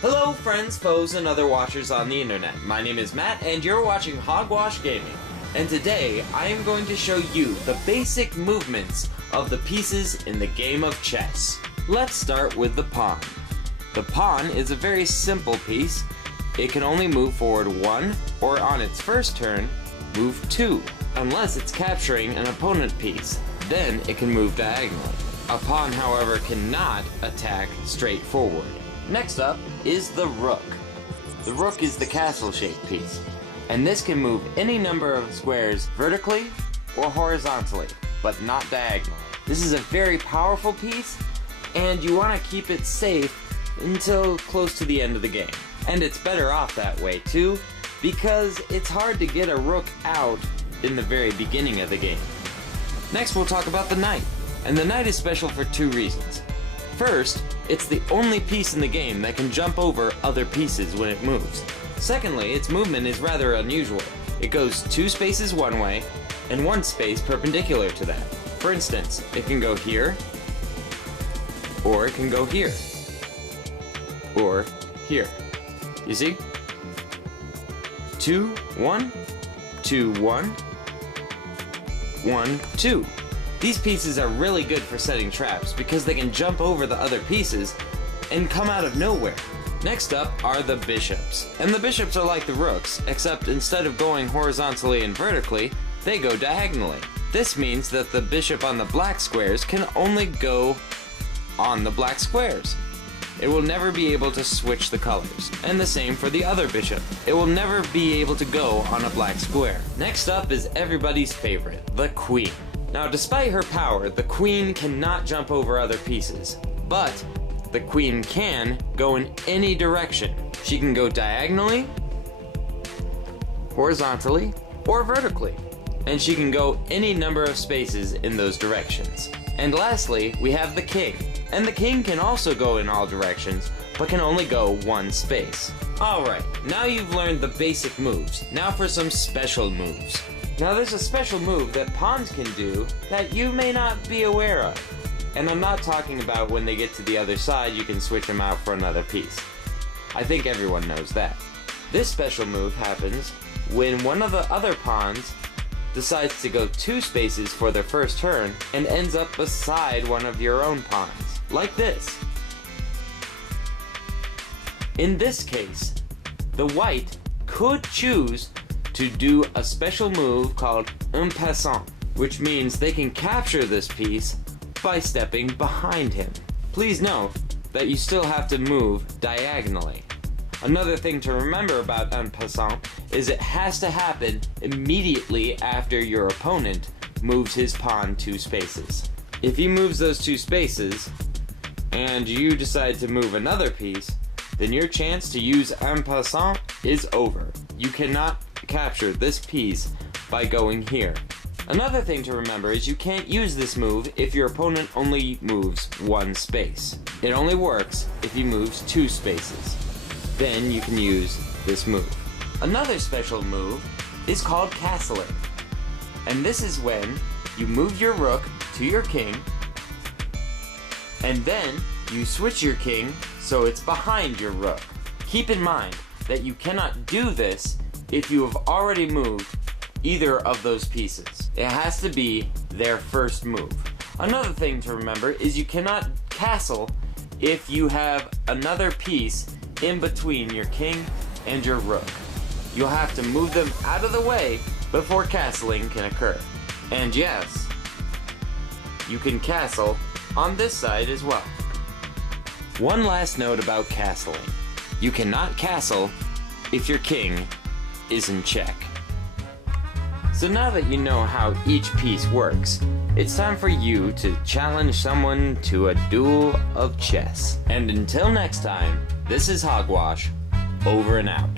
Hello friends, foes, and other watchers on the internet. My name is Matt and you're watching Hogwash Gaming. And today I am going to show you the basic movements of the pieces in the game of chess. Let's start with the pawn. The pawn is a very simple piece. It can only move forward 1 or on its first turn, move 2. Unless it's capturing an opponent piece, then it can move diagonally. A pawn, however, cannot attack straight forward. Next up is the rook. The rook is the castle-shaped piece, and this can move any number of squares vertically or horizontally, but not diagonally. This is a very powerful piece, and you want to keep it safe until close to the end of the game. And it's better off that way too, because it's hard to get a rook out in the very beginning of the game. Next we'll talk about the knight, and the knight is special for 2 reasons. First, it's the only piece in the game that can jump over other pieces when it moves. Secondly, its movement is rather unusual. It goes 2 spaces one way, and 1 space perpendicular to that. For instance, it can go here, or it can go here, or here. You see? 2, 1, 2, 1, 1, 2. These pieces are really good for setting traps because they can jump over the other pieces and come out of nowhere. Next up are the bishops. And the bishops are like the rooks, except instead of going horizontally and vertically, they go diagonally. This means that the bishop on the black squares can only go on the black squares. It will never be able to switch the colors. And the same for the other bishop. It will never be able to go on a black square. Next up is everybody's favorite, the queen. Now, despite her power, the queen cannot jump over other pieces, but the queen can go in any direction. She can go diagonally, horizontally, or vertically, and she can go any number of spaces in those directions. And lastly, we have the king, and the king can also go in all directions, but can only go 1 space. Alright, now you've learned the basic moves. Now for some special moves. Now there's a special move that pawns can do that you may not be aware of. And I'm not talking about when they get to the other side you can switch them out for another piece. I think everyone knows that. This special move happens when one of the other pawns decides to go 2 spaces for their first turn and ends up beside one of your own pawns. Like this. In this case, the white could choose to do a special move called un passant, which means they can capture this piece by stepping behind him. Please note that you still have to move diagonally. Another thing to remember about un passant is it has to happen immediately after your opponent moves his pawn 2 spaces. If he moves those 2 spaces, and you decide to move another piece, then your chance to use un passant is over. You cannot capture this piece by going here. Another thing to remember is you can't use this move if your opponent only moves 1 space. It only works if he moves 2 spaces. Then you can use this move. Another special move is called castling. And this is when you move your rook to your king, and then you switch your king so it's behind your rook. Keep in mind that you cannot do this if you have already moved either of those pieces. It has to be their first move. Another thing to remember is you cannot castle if you have another piece in between your king and your rook. You'll have to move them out of the way before castling can occur. And yes, you can castle on this side as well. One last note about castling. You cannot castle if your king is in check. So now that you know how each piece works, it's time for you to challenge someone to a duel of chess. And until next time, this is Hogwash, over and out.